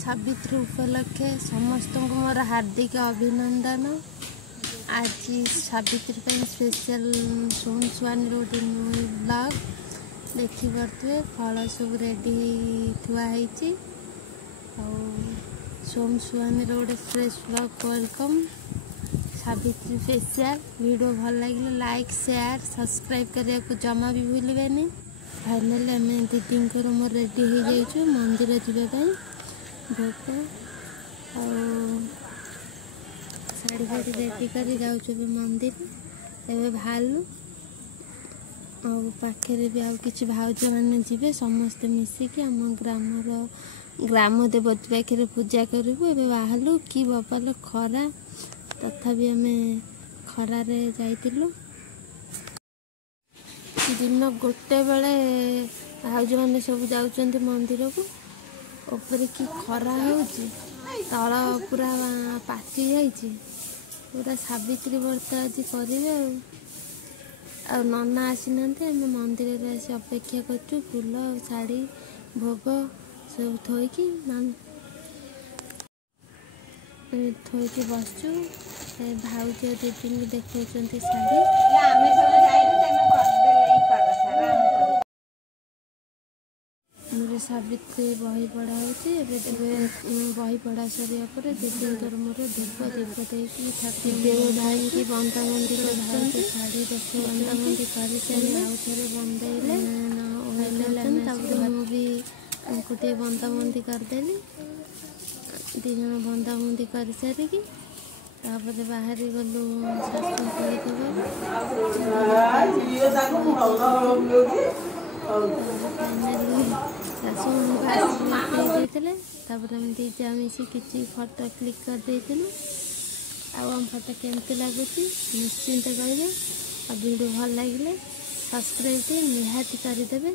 सावित्री उपलक्षे समस्त को मोर हार्दिक अभिनंदन। आज सावित्री स्पेशल सोम सुहानी रोटे न्यू ब्लॉग देखी पारे फल सब रेडी थुआई सोम सुहानी रोटे fresh blog welcome. Savitri special video भल लगे लाइक शेयर सब्सक्राइब करने को जमा भी भूलबेनि। फाइनाली आम दीदी मोर रेडी हो जाइए मंदिर जावाई भोग शाढ़ी फाड़ी रेडी कर जाऊँ मंदिर एवं बाहरलु पाखे भी आउ कि भाउज मैंने जी समस्ते मिसिकी आम ग्राम देवती पाखे पूजा करूँ। एवं बाहरलु कि बपाल खरा तथापि आम खरारे जाइलु दिन गोटे बेले भाउज मैंने सब जाउछन्ति मंदिर को ऊपर कि खरा होची तल पूरा पाची जाइए पूरा सावित्री व्रत आज करेंगे आ नना आसी ना आम मंदिर आसी अपेक्षा कर फूल शाढ़ी भोग सब थोकी थोकी बसचु भाउज दीदी देखा शाढ़ी सावित्री बही पढ़ा बही पढ़ा सरिया पर दीदी मोर धूप दीप देव भाई की बंदाबंदी भाई शाढ़ी देखे बंदाबंदी कर आउ थे बंदाइले मुझे गोटे बंदाबंदी करदेली दी जन बंदाबंदी कर सारिकी बाहरी गलु शाशु दीजा मिसी किसी फोटो क्लिक कर आम फोटो केमती लगुच निश्चिंत करेंगे। वीडियो भल लगे सब्सक्राइब निहाती करदे।